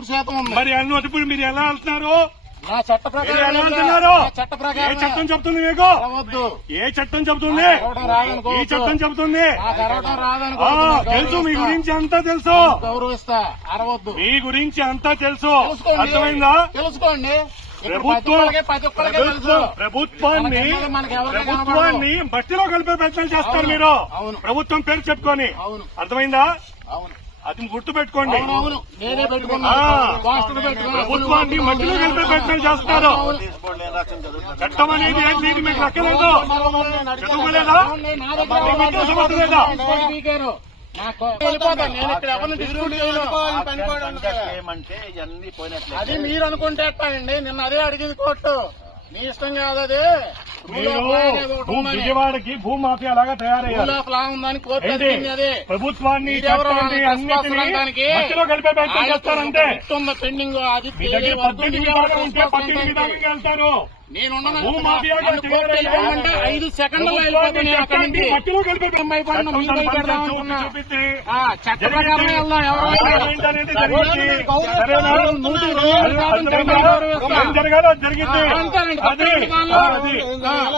నూరు శాతం ఉంది. మరి అన్నప్పుడు మీరు ఎలా వెళ్తున్నారు నా చట్ట ప్రకారం వెళ్తున్నారు చట్ట ఏ ప్రకారం చట్టం చెప్తుంది మీకు? అరవద్దు ఏ చట్టం చెప్తుంది ఈ చట్టం చెప్తుంది తెలుసు మీ గురించి అంతా తెలుసు. గౌరవిస్తా. అరవద్దు. మీ గురించి అంతా తెలుసు. అర్థమైందా? తెలుసుకోండి. ప్రభుత్వాన్ని ప్రభుత్వాన్ని మట్టిలో కలిపే ప్రయత్నం చేస్తారు మీరు. ప్రభుత్వం పేరు చెప్పుకొని. అవును. అర్థమైందా? అవును. అది గుర్తు పెట్టుకోండి అవును అవును. నేనే పెట్టుకున్నా. ఆ. పోస్టర్ పెట్టుకున్నా. ప్రభుత్వాన్ని మట్టిలో కలిపే ప్రయత్నం చేస్తారు చట్టం అనేది ఏంటి ఇది మీకు లెక్కలేదు. చదువుకోలేదా? మీ మధ్య సమస్య లేదా వెళ్ళిపోతాను నేను ఇక్కడ ఎవరిని డిస్ట్రిబ్యూట్ చేయను. ఏమంటే ఇవన్నీ పోయినట్లే. అది మీరు అనుకుంటే ఎట్టానండి నిన్న అదే అడిగింది కోర్టు. మీ ఇష్టం కాదు అది విజయవాడకి భూమాఫియా లాగా తయారయ్యారు. ప్రభుత్వాన్ని కలిపే ప్రయత్నం చేస్తారంటే పెండింగ్ అది పద్దెనిమిది ఉంటే పద్దెనిమిది వెళ్తారు. ఐదు సెకండ్లలో జరిగింది.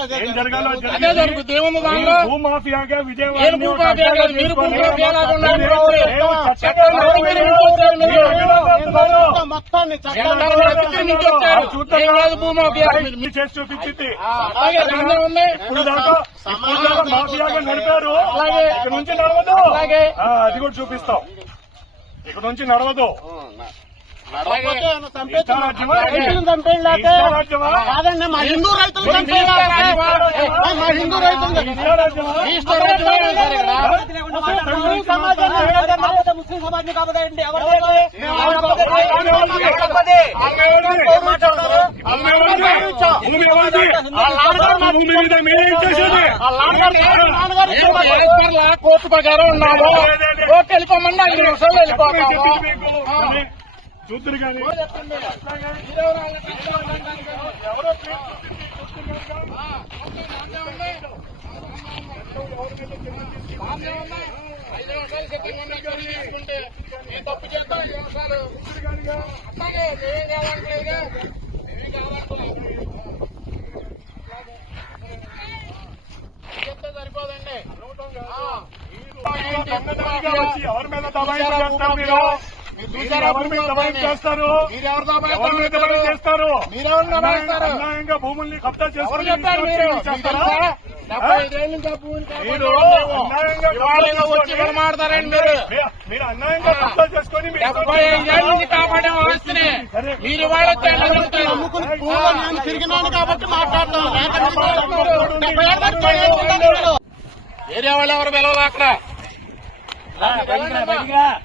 ఏం జరగాలో అది. జరుగుతుంది. ఏముంది దానిలో భూమాఫియాగా విజయవాడ నేను భూమాఫియా కాదు, మీరు? మొత్తాన్ని. మీరు- చేసి చూపించింది. ఇప్పుడు దాకా మాఫియాగా నడిపారు. ఇక్కడ నుంచి నడవదు. అది కూడా చూపిస్తాం. ఇక్కడ నుంచి నడవదు. కాదండి మా హిందూ రైతులు మా హిందూ రైతులు. ముస్లిం పర్ లా కోర్టు ప్రకారం ఉన్నాము కోర్టు వెళ్ళిపోమండి ఐదు నిమిషాలు వెళ్ళిపోతాము చూద్దరు కానీ. ఐదు నిమిషాలు తప్పు చేస్తాం ఐదు నిమిషాలు అట్లాగే చెప్తే సరిపోదండి ఎవరి మీద చేస్తారు? అన్యాయంగా భూముల్ని కబ్జా చేస్తారా? మీరు. అన్యాయంగా కబ్జా చేసుకొని- డెబ్బై ఐదేళ్ళ నుంచి కాపాడే మీరు తిరిగినాను కాబట్టి చేయలేదు. ఏరియా వాళ్ళు ఎవరు పిలవాలి అక్కడ.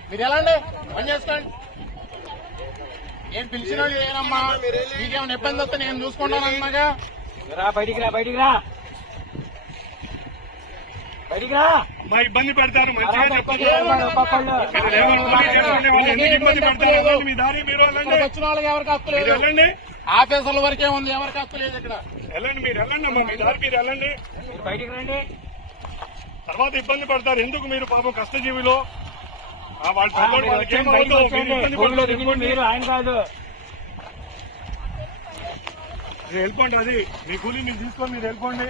మీరు ఎలాండి పని చేసుకోండి. ఏం పిలిచిన వాళ్ళు ఏనమ్మా మీకేమైనా ఇబ్బంది వస్తే నేను చూసుకుంటాను అన్నాగా. మా ఇబ్బంది పెడతారు మంచిగా చెప్పండి. ఏమన్నా? ఇక్కడ లేబర్ పోలీసు చేసుకోండి, వాళ్ళు ఎందుకు ఇబ్బంది పెడతారు? మీ దారి మీరు వెళ్ళండి. ఇక్కడికి వచ్చిన వాళ్ళకి ఎవరికి హక్కు మీరు లేదు వెళ్ళండి. ఆఫీసర్ల వరకే ఉంది ఎవరికి హక్కు లేదు ఇక్కడ. వెళ్ళండి మీరు వెళ్ళండి అమ్మా. మీ దారి మీరు వెళ్ళండి. బయటికి రండి. తర్వాత ఇబ్బంది పడతారు. ఎందుకు మీరు పాపం కష్టజీవిలో. ఆయన కాదు. వెళ్ళిపోండి అది మీ కూలీ మీరు తీసుకొని మీరు వెళ్ళిపోండి